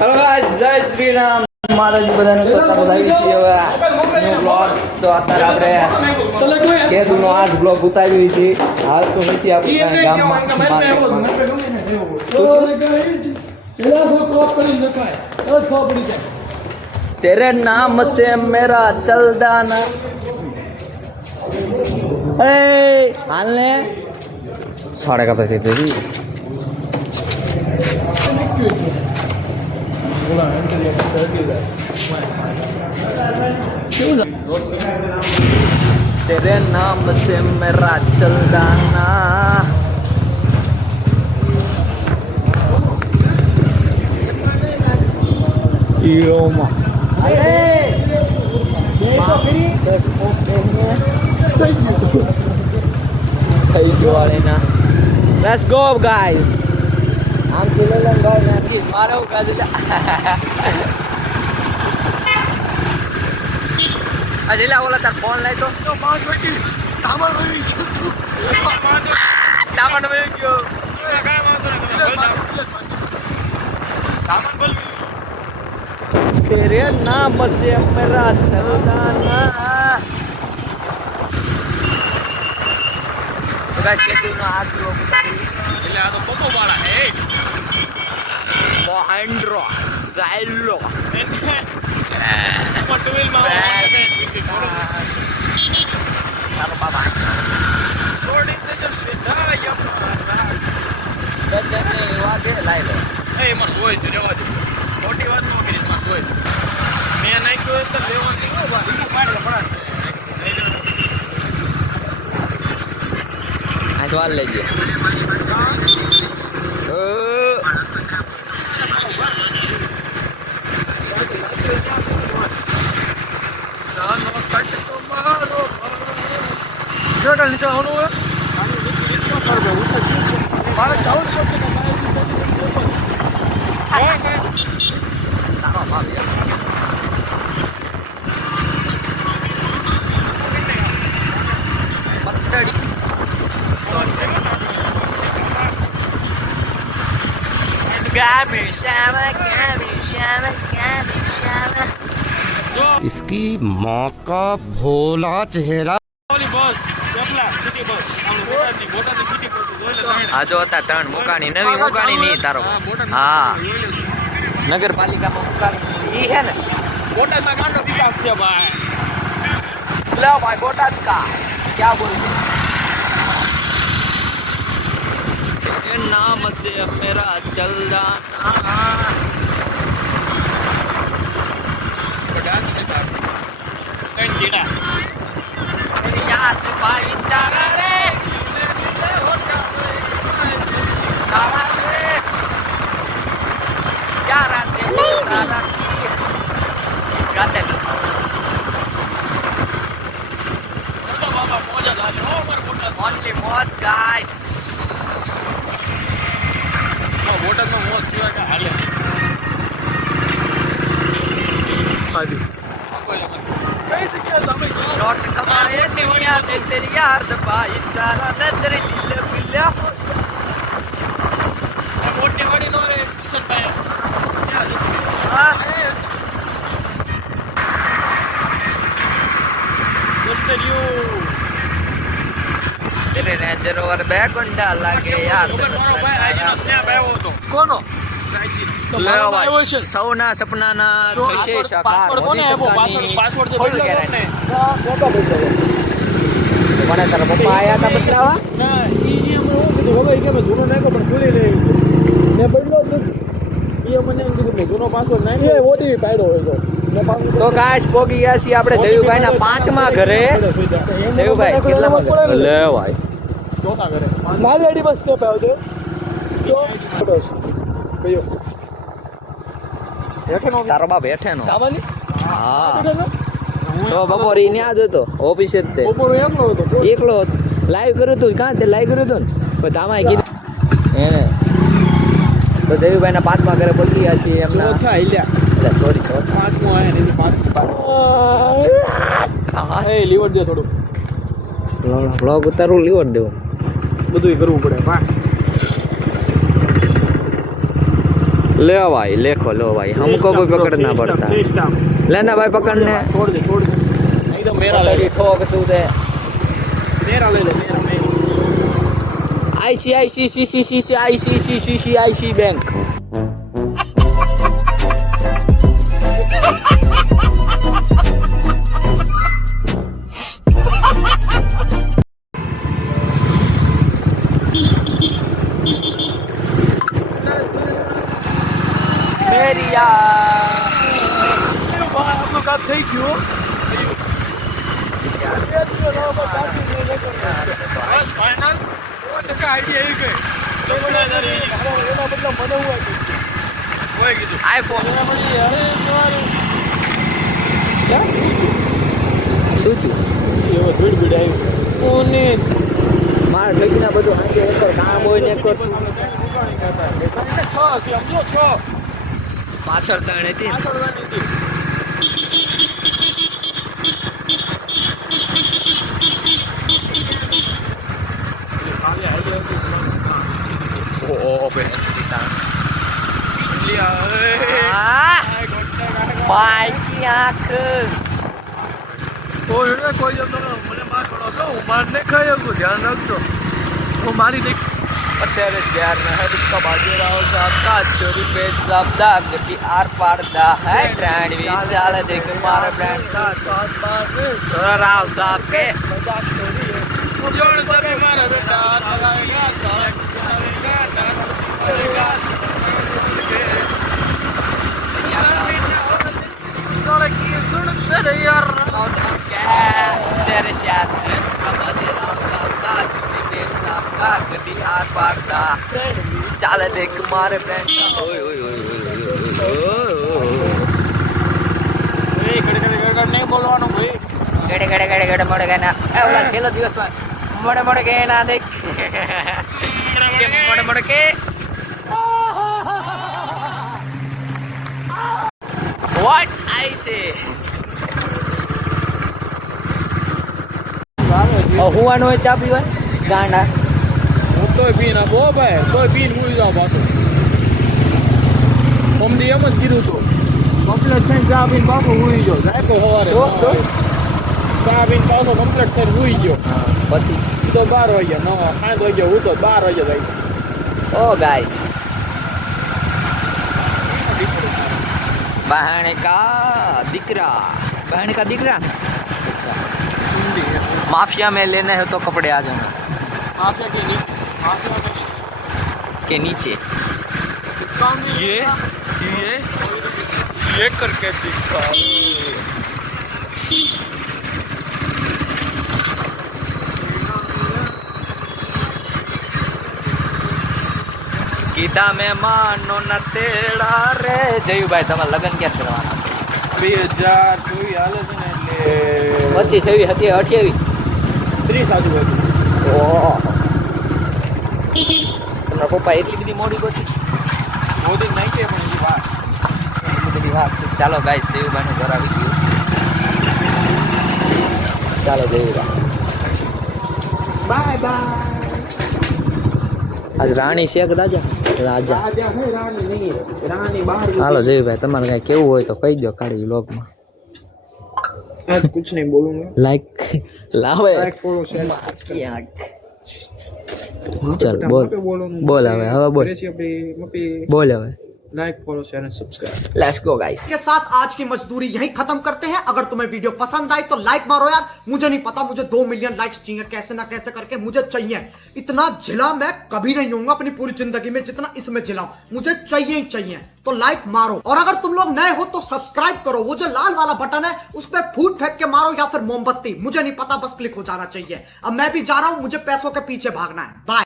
Hello guys, જય શ્રી રામ. માતાજી બધાને પોતાનો લાવી છે હવે ન્યુ બ્લોગ. તો અત્યારે આપણે કેદુનો આજ બ્લોગ ઉતારી છે. હાલ તો નથી આપણે ગામમાં તેરે નામ સે મેરા ચલદાના. એ હાલને સાડા का पैसे दे दी. तेरे नाम से मेरा चलदाना. Let's go guys. I'm chilling guys. Please maro guys. Ajila bola tar phone lai to 5 minute taman hoyi gyo. Taman hoyi gyo. तेरे नाम से मेरा चलदाना. तो गाइस केदुनो आ બ્લોગ એટલે આ તો પોકો વાળા હે મહેન્દ્રો ઝાયલો પટવેલ માં ચાલો બાબા છોડી દેજો સીધા યમ જજે વાત દે લાઈ લે. એ મને જોઈ છે રેવા દે. મોટી વાત નો કરી મને જોઈ. મે નાખ્યો તો લેવાનું નો ભાઈ પાડે પડા. आज वाल लेंगे. इसकी माँ का भोला चेहरा. આ જો હતા 3 મુકાણી નવી મુકાણી નહીં તારો. હા નગરપાલિકામાં મુકાણી ઈ હે ને બોટાદમાં કાંડો વિકાસ છે ભાઈ. લે ભાઈ બોટાદ કા क्या बोलते तेरे नाम से मेरा चलदाना. याद भाईचारा रे only moz guys. બોટાદમાં મોજ સિવાય કે હાલે આદી કઈ જગ્યાએ તમે નોટ કમાએ દુનિયા દે તેરી યાર દબાઈ ચારા ને તેરી દિલ મિલ્યા. એ મોટી વડી નો રે કિશન ભાઈ. હા મિસ્ટર યુ तेरे रेंज रोवर બે ગુંડા લાગે યાર. કોનો સૌના સપનાના થશે સાકાર. પાસવર્ડ મને તારા પપ્પા આયા હતા બતરાવા. તો ગાઈસ પોગી ગયા છીએ આપણે જયુભાઈ ના 5મા ઘરે. જયુભાઈ કેટલામાં ઘરે? લે ભાઈ ચોથા ઘરે. મારી આઈડી બસ સ્ટોપ આવજો. તારો બાપ હેઠેનો. હા તો બપોરે ન્યા જ હતો ઓફિસે જ તે. એકલો લાઈવ કર્યું હતું. કાં તે લાઈવ કર્યું હતું ને પણ તામાય કીધું એને. તો જયુભાઈ ના 5મા ઘરે પહોંચી ગયા છીએ. એમના સોરી 5મો આયા ને લીવર દે થોડું. વ્લોગ ઉતારવું લીવર દેવું બધું કરવું પડે. ले भाई लेखो लो भाई, हमको भी पकड़ना पड़ता है। लेना भाई पकड़ने, छोड़ दे नहीं तो मेरा ले ठोक तू दे। मेरा ले ले ICICI बैंक। થઈ ગયું ફાઇનલ આઈફોન શું થયું? મારા ઠેકીના બધું આજે એક કામ હોય ને એક પાછળ તાણ હતી માઈકી આંખ કોઈ જતો મને માર કરો છો હું માર ને ખાઈ શકું ધ્યાન રાખજો હું મારી દેખ અત્યારે શહેરના હદ કા બાજીરાવ સાહેબ કા ચોરી पे શબ્દા ગતિ આર પાડતા હે બ્રાન્ડ વી ચાલે દેખ મારા બ્રાન્ડ કા સાથ બાર રાવ સાહેબ કે મજાક છોડી જોડ સભી મારા બેટા લગાવેગા સાથ ચલાવેગા દસ करेगा तेरे साथ गड्डी आर पारदा ચાલે દેખ મારે ફ્રેન્ડ ઓય ઓય ઓય નહીં બોલવાનું ભાઈ ગડે મોડે ગાના ઓલા છેલ્લો દિવસમાં મોડે કે ના દેખ કે મોડે કે what I say હુવાનો હોય ચા પીવા ગાંડા હું તોય પી ના બો ભાઈ તોય પીને મૂવી જાવ પાછું મમ્મી એમ જ કીધું તું કમ્પ્લેટ થઈને ચા પીને પાછો મૂવી ગયો જાય તો સવારે ચા પીને પાછો કમ્પ્લેટ થઈને મૂવી ગયો પછી તો 12 વાગ્યા 9 વાગ્યા હું તો 12 વાગ્યા ભાઈ ઓ ગાઈસ बहन का दिकरा अच्छा माफिया में लेना है तो कपड़े आ जाना माफिया के नीचे ये करके दिखा કીધા મહેમાનો ના તેડા રે જયુભાઈ તમારે લગ્ન ક્યાં કરવાના 2024 હાલે છે ને એટલે 25 27 30 આજુબાજુ ઓહો તમારા પપ્પા એટલી બધી મોડી ગોતી મોદી નહીં કે પણ એની વાત એટલી બધી વાત ચાલો ગાઈસ જયુભાઈનું ઘર આવી ગયું ચાલો જયુભાઈ બાય બાય આજ રાણી શેખ રાજા રાજા है रानी नहीं रानी बाहर હાલો જયુભાઈ તમારે કઈ કેવું હોય તો કહી દો કાઢી વ્લોગમાં आज कुछ नहीं बोलूंगा લાઈક લાવે लाइक फॉलो शेयर चल बोल बोल હવે બોલ બોल હવે like follow share and subscribe let's go guys के साथ आज की मजदूरी यहीं खत्म करते हैं। अगर तुम्हें वीडियो पसंद आई तो लाइक मारो यार। मुझे नहीं पता, मुझे 2 मिलियन लाइक्स चाहिए, कैसे ना कैसे करके मुझे चाहिए। इतना झिला मैं कभी नहीं होऊंगा अपनी पूरी जिंदगी में जितना इसमें झिला हूं। मुझे चाहिए ही चाहिए, तो लाइक मारो। और अगर तुम लोग नए हो तो सब्सक्राइब करो। वो जो लाल वाला बटन है उस पर फूट फेंक के मारो या फिर मोमबत्ती, मुझे नहीं पता, बस क्लिक हो जाना चाहिए। अब मैं भी जा रहा हूं, मुझे पैसों के पीछे भागना है। बाय।